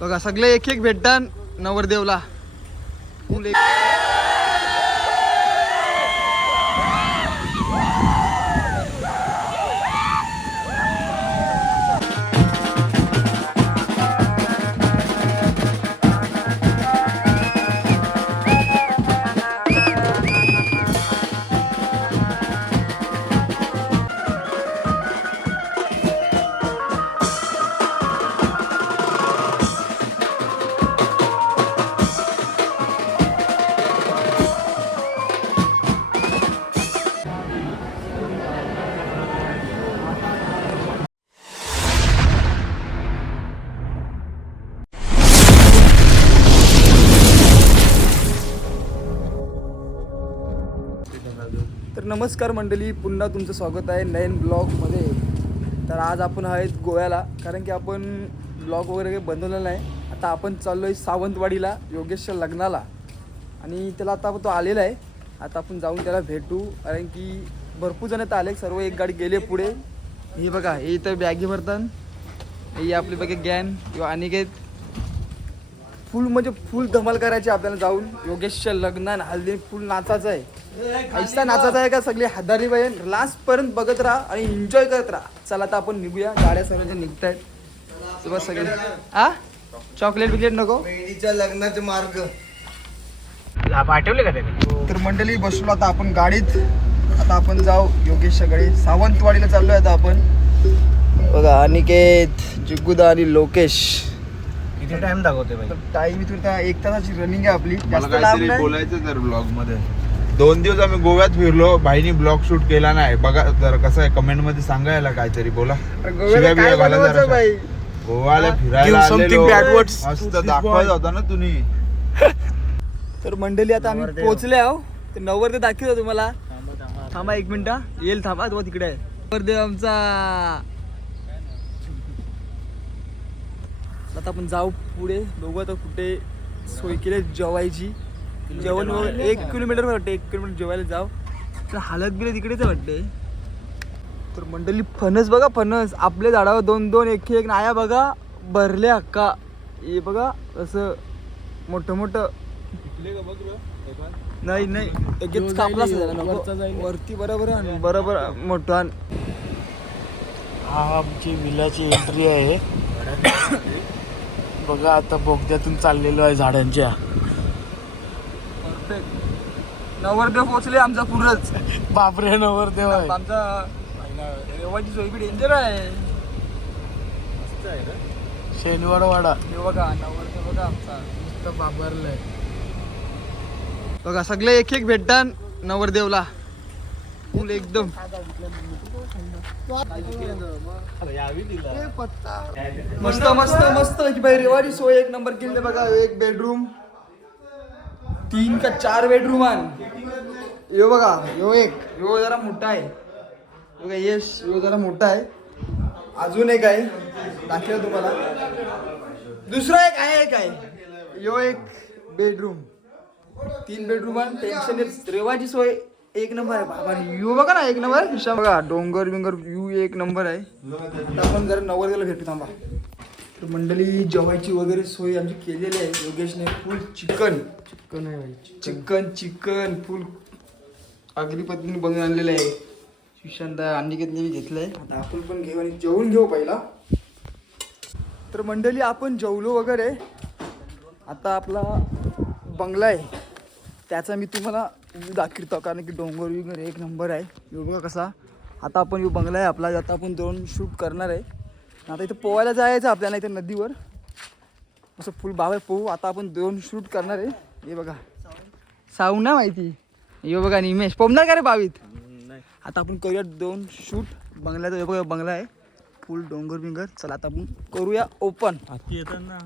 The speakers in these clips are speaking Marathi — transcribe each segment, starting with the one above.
बघा सगळे एक एक भेटतात नवरदेवला. फुल एक तर नमस्कार मंडळी, पुन्हा तुमचं स्वागत आहे नवीन ब्लॉगमध्ये. तर आज आपण आहेत गोव्याला, कारण की आपण ब्लॉग वगैरे काही बनवलेला नाही. आता आपण चाललो आहे सावंतवाडीला योगेशच्या लग्नाला, आणि त्याला आता तो आलेला आहे. आता आपण जाऊन त्याला भेटू, कारण की भरपूर जण तर आले, सर्व एक गाडी गेले पुढे. हे बघा, हे इथं बॅगी भरतात, हे आपली बघा गॅन किंवा अनिकेत. फुल म्हणजे फुल धमाल करायची आपल्याला जाऊन योगेशच्या लग्नात. हल्दी फुल नाचायचं आहे, ऐसा नाचायचं आहे का सगळे हजारी बहीण. लास्ट पर्यंत बघत राहा आणि एन्जॉय करत राहा. चला आता आपण निघूया, गाड्या सर्वजण निघत आहेत सगळे. हा चॉकलेट बिकलेट नको, मेहंदीच्या लग्नाचे मार्ग पाठवले का ते. तर मंडळी बसलो आता आपण गाडीत. आता आपण जाऊ योगेशच्या गाडी. सावंतवाडीला चाललोय आता आपण. बघा अनिकेत, जिग्गुदा आणि लोकेश. किती टाइम दाखवते भाई? टाइम इथून 1 तासाची रनिंग आहे आपली. मला जास्त लांब काहीतरी नाही. बोलायचं तर ब्लॉग मध्ये. 2 दिवस आम्ही गोव्यात फिरलो, भाईनी ब्लॉग शूट केला नाही. बघा जर कसं आहे, कमेंट मध्ये सांगायला काहीतरी बोला. गोव्याला शिव्या काय बिव्या घाला बनवायचं जराशा. बाई? गोव्याला फिरायला Give something आलेलो. bad words. मस्त दाखवायचा होता ना तुम्ही. तर मंडळी आता आम्ही पोहोचले आहो. ते नवरदेव दाखवतो तुम्हाला. थांबा 1 मिनिट, येईल थांबा. तो तिकडे आहे नवरदेव आमचा. आता आपण जाऊ पुढे. दोघं तर कुठे सोय केली जेवायची. जेवण 1 किलोमीटर वाटते, 1 किलोमीटर जेवायला जाऊ. तर हालत बिले तिकडेच वाटते. तर मंडळी फणस बघा, फणस आपल्या झाडावर 2-2 1-1 नाया बघा भरले हक्का. हे बघा असं मोठं मोठं. नाही नाही, लगेच कापला वरती. बरोबर बरोबर मोठं. हा आमची विलाची एंट्री आहे. बघा आता बोगद्यातून चाललेलो आहे झाडांच्या. नवरदेव पोहोचले आमचा पुरच. बापरे, नवरदेव आहे. आमचा रेवाची सोय बी डेंजर आहे. शनिवार वाडा. हे बघा नवरदेव बघा आमचा. नुसतं बाबरलाय. बघा सगळे एक एक भेटतात नवरदेवला. फुल एकदम मस्त मस्त मस्त की बाई. रेवाची सोय 1 नंबर केली बघा. 1 बेडरूम, 3 का 4 बेडरूम आहे. यो बघा, यो जरा मोठा आहे बघा. यो जरा मोठा आहे. अजून एक आहे दाखवलं तुम्हाला. दुसरा एक आहे. यो 1 बेडरूम, 3 बेडरूम आहे. टेन्शन येत. रेवाची सोय 1 नंबर आहे बाबा. यू बघा ना 1 नंबर. हिशा बघा, डोंगर बिंगर यू 1 नंबर आहे. आता आपण जरा नवरदेवाला भेटू, थांबा. तर मंडळी जेवायची वगैरे सोय आमची केलेली आहे योगेशने. फुल चिकन फुल आगरी पद्धतीने बनवून आणलेलं आहे. सुशांता अनिकेतने मी घेतलंय. आता आपण पण घेऊ आणि जेवून घेऊ पहिला. तर मंडळी आपण जेवलो वगैरे. आता आपला बंगला आहे, त्याचा मी तुम्हाला व्ह्यू दाखवतो, कारण की डोंगर विंगर 1 नंबर आहे. व्ह्यू बघा कसा. आता आपण व्ह्यू बंगला आहे आपला. आता आपण 2 शूट करणार आहे. आता इथं पोहायला जायचं आपल्याला, इथं नदीवर असं फुल भाव आहे पोहू. आता आपण 2 शूट करणार आहे. हे बघा साऊ ना माहिती. हे बघा निमेश पोहणार का रे बावीत. आता आपण करूया 2 शूट बंगल्याचा. हे बघा बंगला आहे फुल डोंगर बिंगर. चला आता आपण करूया ओपन. हाती येतात ना.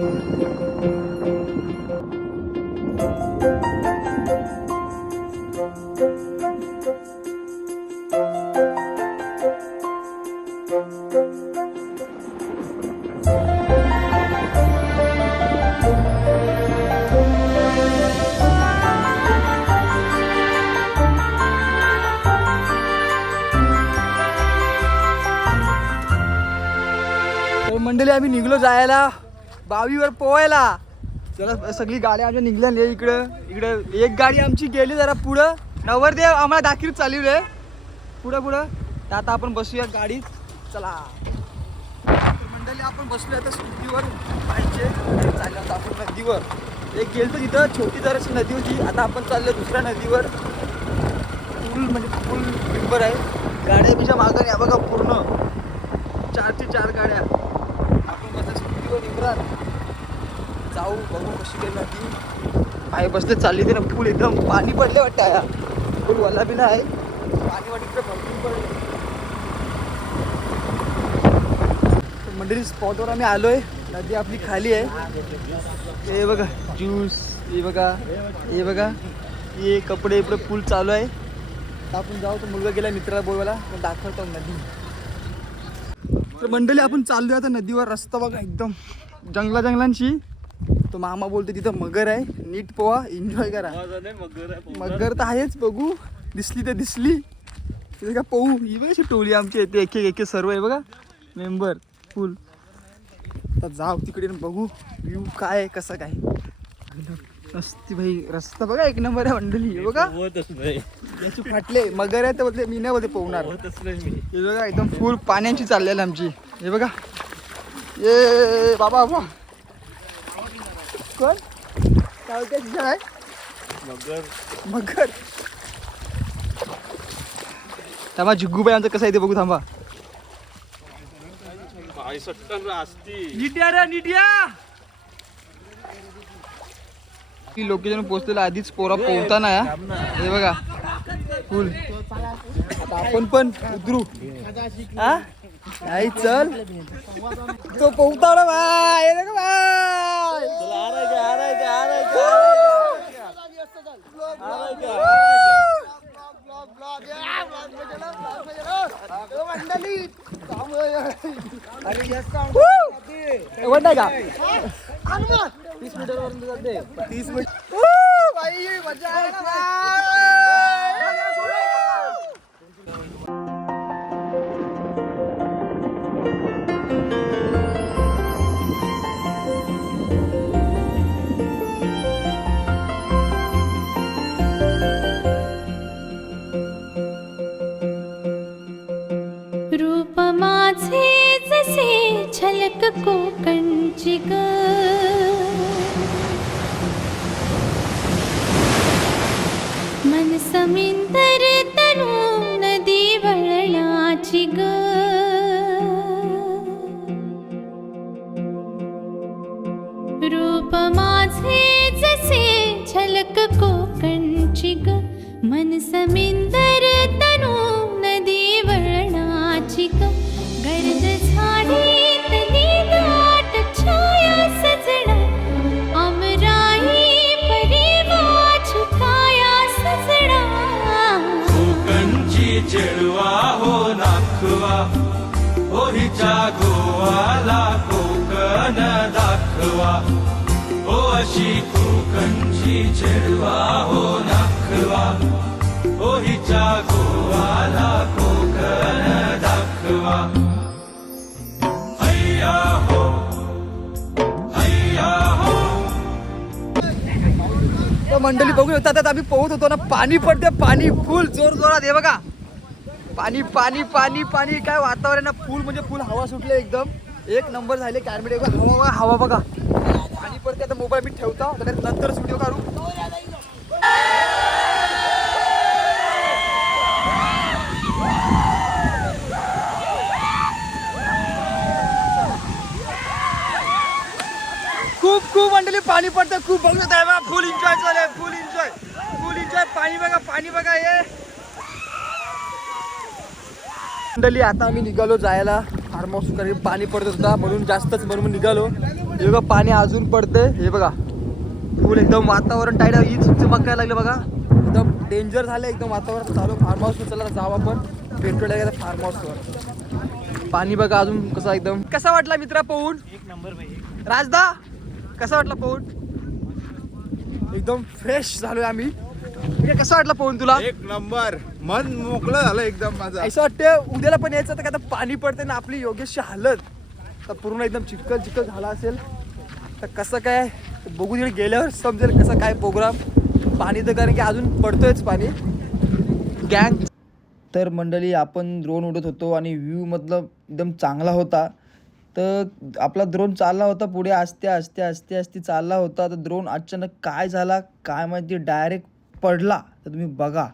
तर मंडळी आम्ही निघलो जायला बावीवर पोहायला. जरा सगळी गाड्या आमच्या निघल्या नाही इकडं एक गाडी आमची गेली जरा पुढं. नवरदेव आम्हाला दाखीर चालवले पुढं तर आता आपण बसूया गाडीत. चला तर मंडळी आपण बसलो आता स्कूटीवर पाहिजे चाललो आता आपण नदीवर. एक गेलो तिथं छोटी जराशी नदी होती. आता आपण चाललो दुसऱ्या नदीवर. पूल म्हणजे पूल नंबर आहे. गाड्या बिच्या मागं या बघा पूर्ण 4 गाड्या. आपण बसल्या स्कूटीवर निघणार जाऊ बघू कशी काही नदी आहे. बसले चालली ते ना पूल एकदम पाणी पडले वाटतं आया. पूल वाला बी नाही पाणी वाटतं भरपूर पडले. मंडळी स्पॉटवर आम्ही आलोय. नदी आपली खाली आहे. हे बघा ज्यूस हे बघा हे कपडे इकडे पूल चालू आहे. तर आपण जाऊ. तो मुलगा गेला मित्राला बोलवायला दाखवतो नदी. तर मंडळी आपण चाललोय आता नदीवर. रस्ता बघा एकदम जंगलांची. तो मामा बोलतो तिथं मगर आहे नीट पोहा एन्जॉय करा. मगर तर आहेच बघू दिसली तर दिसली तिथे का पोहू. ही बघा टोळी आमची येते एक सर्व आहे बघा मेंबर फुल. आता जाऊ तिकडे बघू व्ह्यू काय कसं काय नसती भाई. रस्ता बघा एक नंबर आहे मंडळी. हे बघा याची फाटले मगर आहे तर बोलते मी नाही बोलते पोहणार. हे बघा एकदम फुल पाण्याची चाललेली आमची. हे बघा ये बाबा कोण काय मगर. थांबा जिग्गूबाई आमचं कसं आहे ते बघू. थांबा लोकेशन पोहोचलेलं आधीच पोरा पोहताना. हे बघा फुल. आता आपण पण उतरू. हा नाही चल तो पोहता ना बाय. का 30 मीटरवरून जाते. 30 मीटर बाई मजा आहे ना. रूप माझे जसे झलक कोकणची ग. मन समिंदर तनु नदी वळणाची ग. रूप माझे जसे झलक कोकणची ग. मन समिंदर तनु नदी वळणाची ग. गर्द झाडीतली दाट छाया सजना. अमराई परी माझी काया सजना. कोकणची चेडवा हो नाखवा. हो हिच्या गोवाला कोकण दाखवा. हो अशी कोकणची चेडवा हो नाखवा. हो हिच्या गोवाला कोकण दाखवा. हैया हो हैया हो. तर मंडळी बघू शकता आता आम्ही पोहत होतो ना. पाणी पडते पाणी फुल जोरात. हे बघा पाणी पाणी पाणी पाणी काय वातावरण ना. फुल म्हणजे फुल हवा सुटले एकदम एक नंबर झाले. कॅमेरे हवा बघा पाणी पडते. आता मोबाईल मी ठेवता नंतर व्हिडिओ काढू. खूप मंडळी पाणी पडतं खूप. बघू शकता बघा फुल एन्जॉय चालू. फुल एन्जॉय पाणी बघा हे मंडळी. आता आम्ही निघालो जायला फार्म हाऊस कारण पाणी पडत होता म्हणून जास्तच म्हणून निघालो. हे बघा पाणी अजून पडतंय. हे बघा फुल एकदम वातावरण टाईट आहे. ही चमकायला लागलं बघा. एकदम डेंजर झालं एकदम वातावरण चालू. फार्म हाऊसवर चला जाऊ आपण भेटूया एकदा फार्म हाऊसवर. पाणी बघा अजून कसं एकदम. कसा वाटला मित्रा पोहून? एक नंबर भाई. राजदा कसा वाटला पोहून? एकदम फ्रेश झालोय आम्ही. कसं वाटलं पोहून तुला? एक नंबर. मन मोकळं झालं एकदम माझं. असं वाटतं उद्याला पण यायचं तर का आता पाणी पडते ना आपली योगेशची हालत तर पूर्ण एकदम चिखल चिखल झाला असेल तर कसं काय बघू तिकडे गेल्यावर समजेल कसं काय प्रोग्राम. पाणी तर कारण की अजून पडतोयच पाणी. गँग तर मंडळी आपण ड्रोन उडत होतो आणि व्ह्यू मतलब एकदम चांगला होता. तर आपला ड्रोन चालला होता पुढे आस्ते आस्ते आस्ते आस्ते चालला होता. तर ड्रोन अचानक काय झाला काय माहिती डायरेक्ट पडला. तर तुम्ही बघा.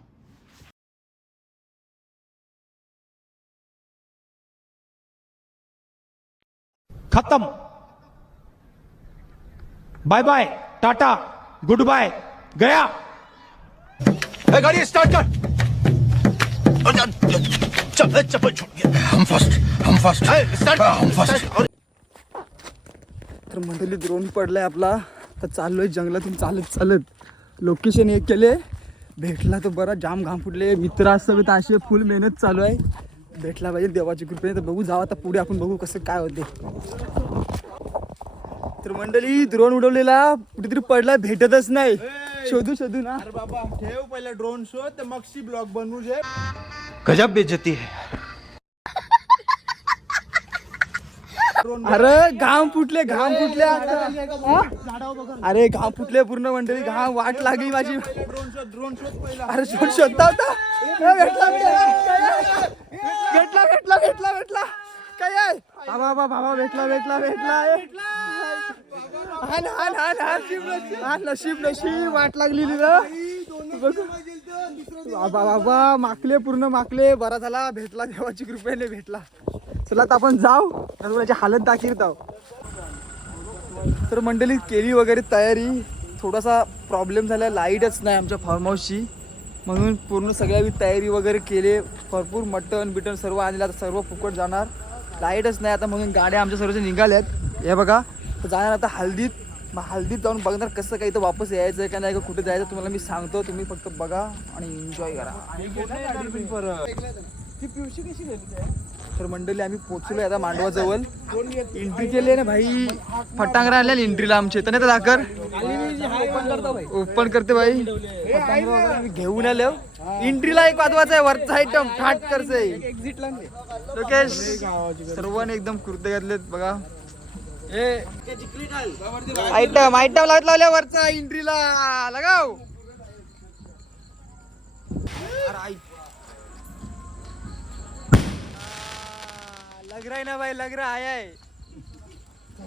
खत्म. Bye bye tata good bye गया. गाड़ी स्टार्ट कर. चप्पल छोड़ गया. हम फर्स्ट स्टार्ट. तर मंडळी ड्रोन पडलाय आपला. तर चाललोय जंगलातून चालत चालत. लोकेशन एक केले भेटला तर बरा. जाम घाम फुटले मित्रासोबत असे फुल मेहनत चालू आहे. भेटला पाहिजे देवाची कृपेने. तर बघू जाऊ आता पुढे आपण बघू कसं काय होते. तर मंडळी ड्रोन उडवलेला कुठेतरी पडला भेटतच नाही. शोधू शोधू ना. अरे बाबा ठेव पहिला ड्रोन शो तर मग सी ब्लॉग बनवू जे. गजब बेइज्जती है. अरे घाम फुटले घाम फुटले आता. अरे घाम फुटले पूर्ण मंडळी. घाम वाट लागली माझी. ड्रोन शो पहिला. अरे शोध शोधता होता. भेटला भेटला भेटला भेटला भेटला काय आहे बाबा बाबा भेटला भेटला भेटला. हा नशीब नशीब वाट लागलेली ना. बाबा बाबा माकले पूर्ण माकले. बरा झाला भेटला देवाची कृपेने भेटला. चला आता आपण जाऊ त्याची हालत दाखवत आहो. तर मंडळी केली वगैरे तयारी. थोडासा प्रॉब्लेम झाला लाईटच नाही आमच्या फार्म हाऊसची म्हणून पूर्ण सगळ्या तयारी वगैरे केले. भरपूर मटण बिटन सर्व आणलं. आता सर्व फुकट जाणार. लाईटच नाही आता म्हणून गाड्या आमच्या सर्वच्या निघाल्यात. हे बघा तर जाणार आता हल्दीत. मग हल्दीत जाऊन बघणार कसं काही तर वापस यायचं आहे का नाही का कुठे जायचं तुम्हाला मी सांगतो. तुम्ही फक्त बघा आणि एन्जॉय करा. ती पिवशी कशी गेली. तर मंडळी आम्ही पोचलो आता मांडवाजवळ. एंट्री केली आहे ना भाई. फटांगरा आणल्या एंट्रीला आमचे तर नाही तर दाखर ओपन करते भाई. फटांगरा वगैरे आम्ही घेऊन आलो. एंट्रीला एक वाजवायचा आहे वरचा आयटम ठाट करचे. लोकेश सर्वांनी एकदम कुर्ते घातलेत बघा. आयटम आयटम लावल्या वरचा एंट्रीला लगाव. लग रहा है ना भाई लग रहा है.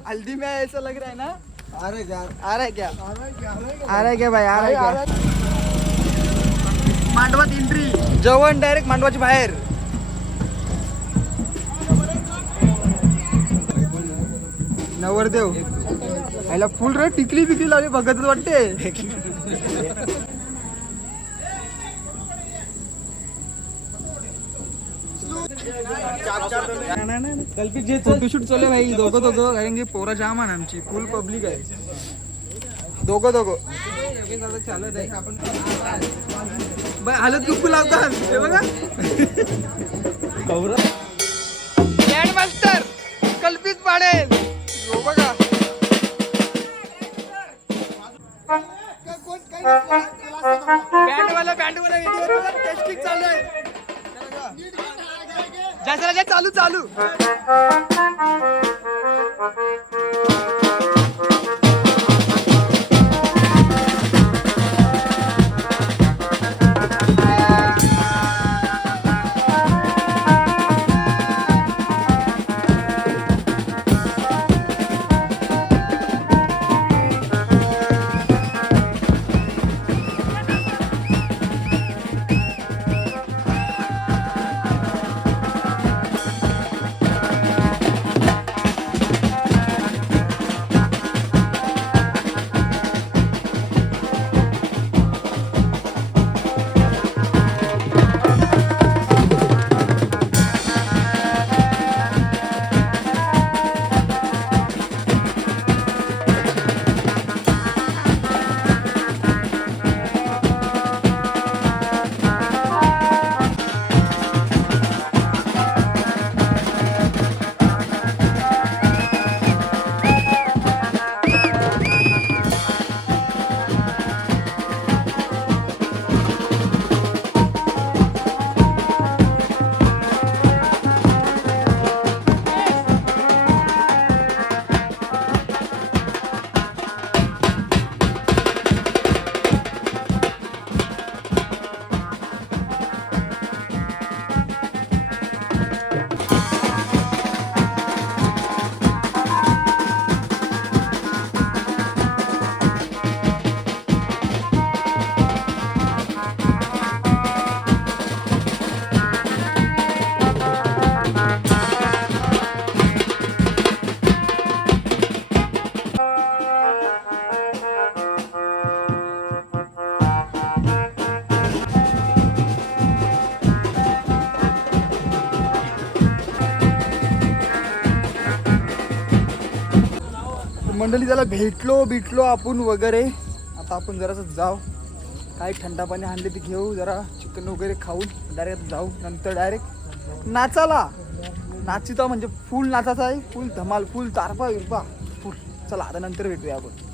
हल्दी में ऐसा लग रहा है ना. आ रहा है क्या भाई आ रहा है क्या. मांडवात एंट्री जेवण डायरेक्ट मांडवाची बाहेर. नवरदेव आयला फुल रे टिकली बिकली लावली बघतच वाटते. फोटोशूट चालू आहे भाई. दोघं कारण की पोरा जाम आहे आमची फुल पब्लिक आहे. दोघं चालत आहे आपण बाय हालत कुकू लावतात. हे बघा गॅड मास्टर कल्पित पाडेल. हो बघा बँडवाला टेस्टिंग चालू आहे. चालू मंडळी त्याला भेटलो आपण वगैरे. आता आपण जरासं जाऊ, काही थंडा पाणी आणले ते घेऊ, जरा चिकन वगैरे खाऊन डायरेक्ट जाऊ. नंतर डायरेक्ट नाचाला. नाचिता म्हणजे फुल नाचाचा आहे, फुल धमाल, फुल तारपा विरपा फुल. चला आता नंतर भेटूया आपण.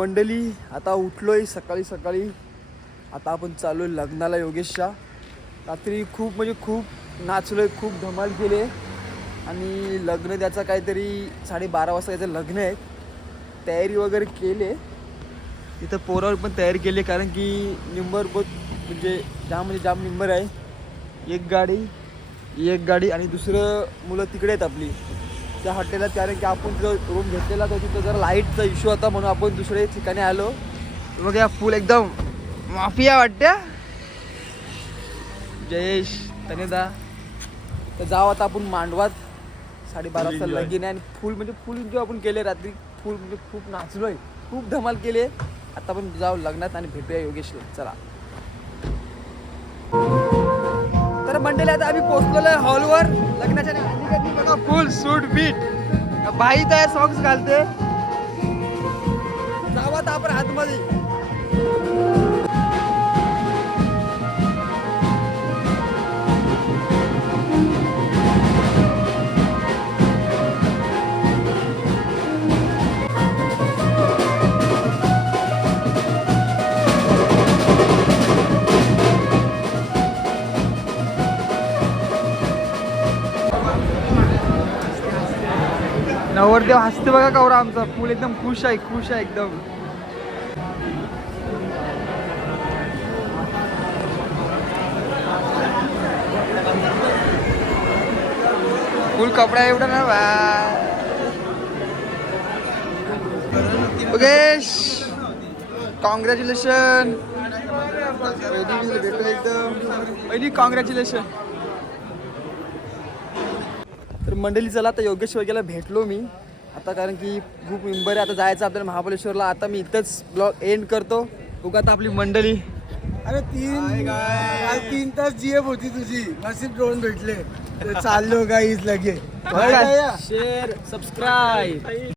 मंडळी आता उठलोय सकाळी सकाळी. आता आपण चालू आहे लग्नाला योगेशच्या. रात्री खूप म्हणजे खूप नाचलोय, खूप धमाल केली आणि लग्न त्याचा काहीतरी 12:30 वाजता त्याचं लग्न आहे. तयारी वगैरे केले. इथं पोरावर पण तयारी केली कारण की निंबर बहुत म्हणजे जाम निंबर आहे. एक गाडी आणि दुसरं मुलं तिकडे आहेत आपली त्या हॉटेलात. कारण की आपण तिथं रूम घेतलेला तर तिथं जरा लाईटचा इश्यू होता म्हणून आपण दुसऱ्या ठिकाणी आलो. मग या फुल एकदम माफिया वाटत्या. जयेश तनेदा तर जाऊ आता आपण मांडवात. 12:30 वाजता लगीन आहे आणि फुल एन्जॉय आपण केले रात्री. फुल म्हणजे खूप नाचलोय, खूप धमाल केली. आता आपण जाऊ लग्नात आणि भेटूया योगेशला. चला तर मंडळी आता आम्ही पोहोचलेलो आहे हॉलवर लग्नाच्या. बघा फुल सूट बीट बाई तयार सॉंग्स घालते. जाऊ आता आपण आतमध्ये. नवरदेव हसते बघा कवरा आमचा. फुल एकदम खुश आहे एकदम. फुल कपडा एवढा ना बा. योगेश कॉंग्रॅच्युलेशन. एकदम कॉंग्रॅच्युलेशन. तर मंडळी चला आता योगेश वगैरे भेटलो मी आता कारण की खूप मेंबर आहे. आता जायचं आपल्याला महाबळेश्वरला. आता मी इथंच ब्लॉग एंड करतो. बघा आता आपली मंडळी. अरे 3 तास जीएफ होती तुझी. नशीब ड्रोन भेटले. चाललो गाईज लगे. Share subscribe.